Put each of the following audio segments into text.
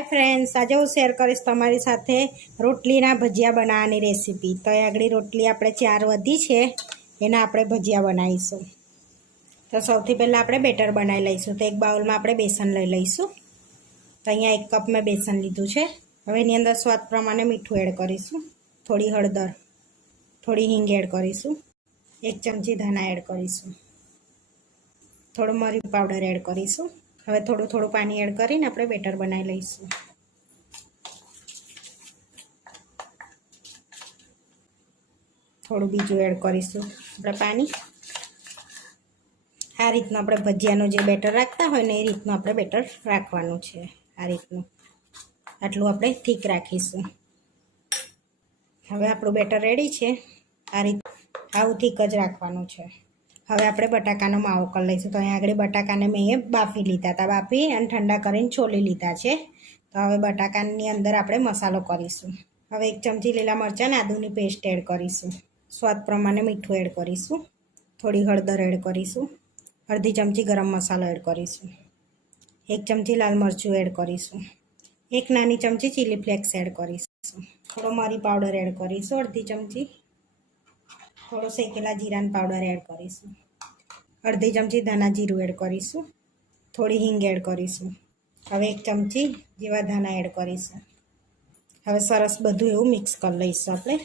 Hi friends આજે હું share કરીશ તમારી સાથે રોટલીના ભજીયા બનાવવાની રેસીપી તો એ આગળ રોટલી આપણે ચાર વધી છે, એના આપણે ભજીયા બનાવીશું. તો સૌથી પહેલાં આપણે બેટર બનાવી લઈશું. તો એક બાઉલમાં આપણે બેસન લઈ લઈશું. તો અહીંયા એક કપ મેં બેસન લીધું છે. હવે એની અંદર સ્વાદ પ્રમાણે મીઠું એડ કરીશું. થોડી હળદર, થોડી હિંગ એડ કરીશું. એક ચમચી ધાણા એડ કરીશું. થોડું મરી પાવડર એડ કરીશું. હવે થોડું થોડું પાણી એડ કરીને આપણે બેટર બનાવી લઈશું. થોડું બીજું એડ કરીશું, આપણે પાણી. આ રીતનું આપણે ભજીયાનું જે બેટર રાખતા હોય ને એ રીતનું આપણે બેટર રાખવાનું છે, આ રીતનું. આટલું આપણે થીક રાખીશું. હવે આપણું બેટર રેડી છે, આ રીત આવું થીક જ રાખવાનું છે. હવે આપણે બટાકાનો માવો કરી લઈશું. તો અહીંયા આગળ બટાકાને મેં બાફી લીધા હતા. બાફી અને ઠંડા કરીને છોલી લીધા છે. તો હવે બટાકાની અંદર આપણે મસાલો કરીશું. હવે એક ચમચી લીલા મરચાં આદુની પેસ્ટ એડ કરીશું. સ્વાદ પ્રમાણે મીઠું એડ કરીશું. થોડી હળદર એડ કરીશું. અડધી ચમચી ગરમ મસાલો એડ કરીશું. એક ચમચી લાલ મરચું એડ કરીશું. એક નાની ચમચી ચીલી ફ્લેક્સ એડ કરીશું. થોડો મરી પાવડર એડ કરીશું. અડધી ચમચી. થોડો શેકેલા જીરાન પાવડર એડ કરીશું. અડધી ચમચી ધાણા જીરું એડ કરીશું. થોડી હિંગ એડ કરીશું. હવે એક ચમચી જેવા ધાણા એડ કરીશું. હવે સરસ બધું એવું મિક્સ કરી લઈશું આપણે.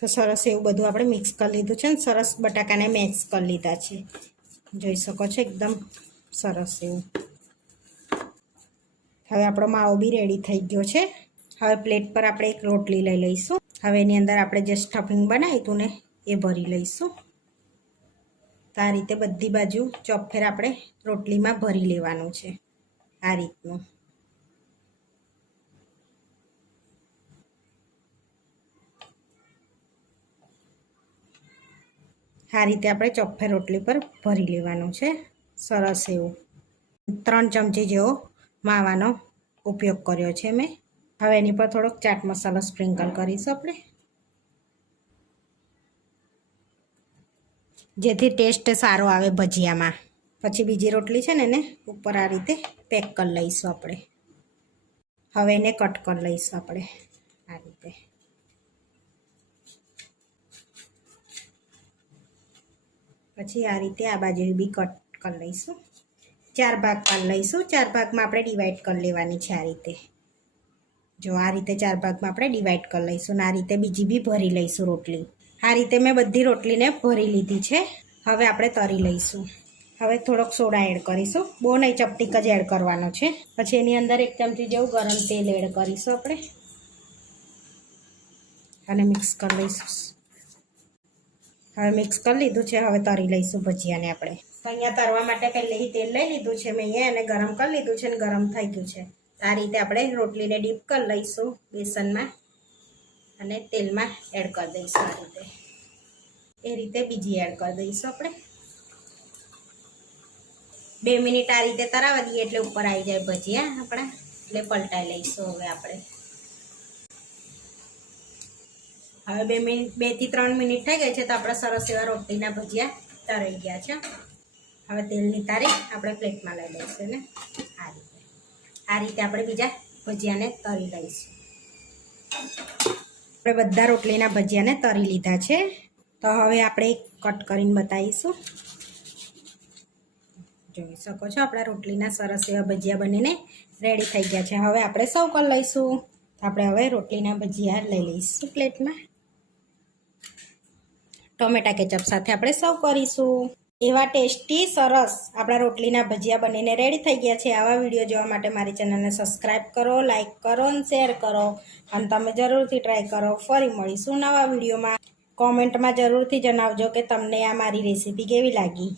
તો સરસ એવું બધું આપણે મિક્સ કરી લીધું છે ને, સરસ બટાકાને મેક્સ કરી લીધા છે. જોઈ શકો છો એકદમ સરસ એવું. હવે આપણો માવો બી રેડી થઈ ગયો છે. હવે પ્લેટ પર આપણે એક રોટલી લઈ લઈશું. હવે એની અંદર આપણે જે સ્ટફિંગ બનાવ્યું હતું ને, એ ભરી લઈશું. તો આ રીતે બધી બાજુ ચોપફેર આપણે રોટલીમાં ભરી લેવાનું છે, આ રીતનું. આ રીતે આપણે ચોફે રોટલી પર ભરી લેવાનું છે, સરસ એવું. ત્રણ ચમચી જેવો માવાનો ઉપયોગ કર્યો છે મેં. હવે એની પર થોડોક ચાટ મસાલો સ્પ્રિંકલ કરીશું આપણે. જેથી ટેસ્ટ સારો આવે ભજીયામાં. પછી બીજી રોટલી છે ને એને ઉપર આ રીતે પેક કરી લઈશું આપણે. હવે એને કટ કરી લઈશું આપણે આ રીતે. પછી આ રીતે આ બાજુ બી કટ કરી લઈશું. ચાર ભાગ કરી લઈશું. ચાર ભાગમાં આપણે ડિવાઈડ કરી લેવાની છે આ રીતે. જો આ રીતે ચાર ભાગમાં આપણે ડિવાઈડ કરી લઈશું અને આ રીતે બીજી બી ભરી લઈશું રોટલી. આ રીતે મેં બધી રોટલીને ભરી લીધી છે. હવે આપણે તરી લઈશું. હવે થોડોક સોડા એડ કરીશું. બહુ નહીં, ચપટીક જ એડ કરવાનો છે. પછી એની અંદર એક ચમચી જેવું ગરમ તેલ એડ કરીશું આપણે. અને મિક્સ કરી લઈશું. હવે મિક્સ કરી લીધું છે. હવે તરી લઈશું ભજીયાને આપણે. તો અહીંયા તરવા માટે પહેલેથી તેલ લઈ લીધું છે મેં અહીંયા, એને ગરમ કરી લીધું છે અને ગરમ થઈ ગયું છે. આ રીતે આપણે રોટલીને ડીપ કરી લઈશું બેસનમાં અને તેલમાં એડ કરી દઈશું આ રીતે. એ રીતે બીજી એડ કરી દઈશું આપણે. બે મિનિટ આ રીતે તરાવા દઈએ એટલે ઉપર આવી જાય ભજીયા આપણા. એટલે પલટાઈ લઈશું હવે આપણે. હવે બે મિનિટ, બેથી ત્રણ મિનિટ થઈ ગઈ છે તો આપણા સરસ એવા રોટલીના ભજીયા તરાઈ ગયા છે. હવે તેલની તારી આપણે પ્લેટમાં લઈ લઈશું ને આ રીતે આપણે બીજા ભજીયાને તરી લઈશું. આપણે બધા રોટલીના ભજીયાને તરી લીધા છે. તો હવે આપણે કટ કરીને બતાવીશું. જોઈ શકો છો, આપણા રોટલીના સરસ એવા ભજીયા બનીને રેડી થઈ ગયા છે. હવે આપણે સૌ કરી લઈશું. આપણે હવે રોટલીના ભજીયા લઈ લઈશું પ્લેટમાં. ટોમેટા કેચઅપ સાથે આપણે સર્વ કરીશું. એવા ટેસ્ટી, સરસ આપણા રોટલીના ભજીયા બનીને રેડી થઈ ગયા છે. આવા વીડિયો જોવા માટે મારી ચેનલને સબસ્ક્રાઈબ કરો લાઇક કરો અને શેર કરો. અને તમે જરૂરથી ટ્રાય કરો. ફરી મળીશું નવા વિડીયોમાં કોમેન્ટમાં જરૂરથી જણાવજો કે તમને આ મારી રેસીપી કેવી લાગી.